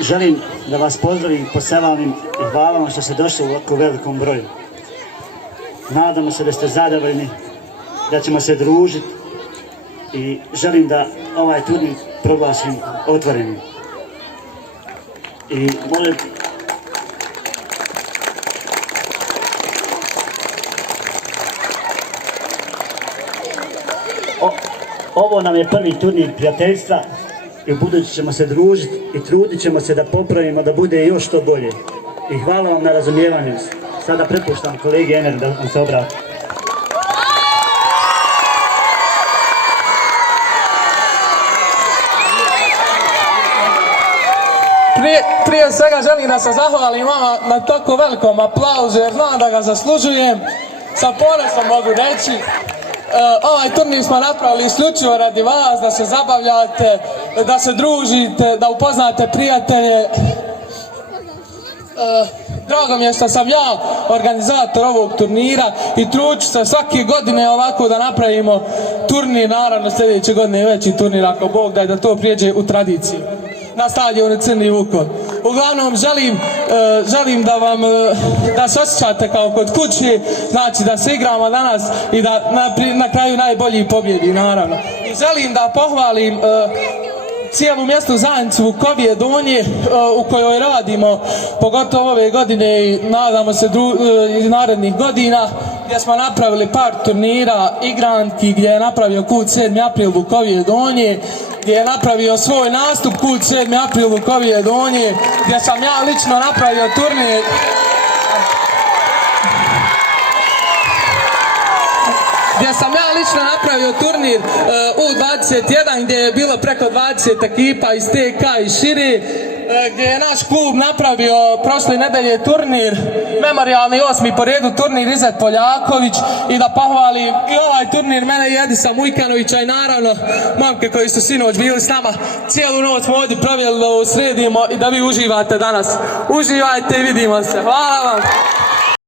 želim da vas pozdravim, poselamim i hvala vam što ste došli u ovako velikom broju. Nadamo se da ste zadovoljni, da ćemo se družiti i želim da ovaj turnir proglasim otvorenim. I molim ovo nam je prvi turnir prijateljstva i u budući ćemo se družiti i trudit ćemo se da popravimo da bude još što bolje. I hvala vam na razumijevanju. Sada prepuštam kolegi Ener da vam se obrati. Prije svega želim da se zahvalim vama na tako velikom aplauzu jer znam da ga zaslužujem. Sa ponosom mogu reći. Ovaj turnir smo napravili isključivo radi vas, da se zabavljate, da se družite, da upoznate prijatelje. Drago mi je što sam ja organizator ovog turnira i trudit ću se svake godine ovako da napravimo turnir, naravno sljedeće godine veći turnir ako Bog da to prijeđe u tradiciju na stadionu Crni Vukovar. Uglavnom želim da se osjećate kao kod kuće, znači da se igramo danas i da na kraju najbolji pobjedi, naravno. I želim da pohvalim cijelu mjesnu zajednicu Vukovije Donje u kojoj radimo, pogotovo ove godine i nadamo se i narednih godina, gdje smo napravili par turnira igranki, gdje je napravio KUD 7. april Vukovije Donje, gdje je napravio svoj nastup KUD 7. april Vukovije Donje, gdje sam ja lično napravio turnir U21 gdje je bilo preko 20 ekipa iz TK i šire, gdje je naš klub napravio prošle nedelje turnir, memorijalni 8. po redu turnir Izet Poljaković, i da pohvalim i ovaj turnir mene i Edisa Mujkanovića i naravno momke koji su sinoć bili s nama. Cijelu noć smo ovdje proveli da ovo sredimo i da vi uživate danas. Uživajte i vidimo se. Hvala vam.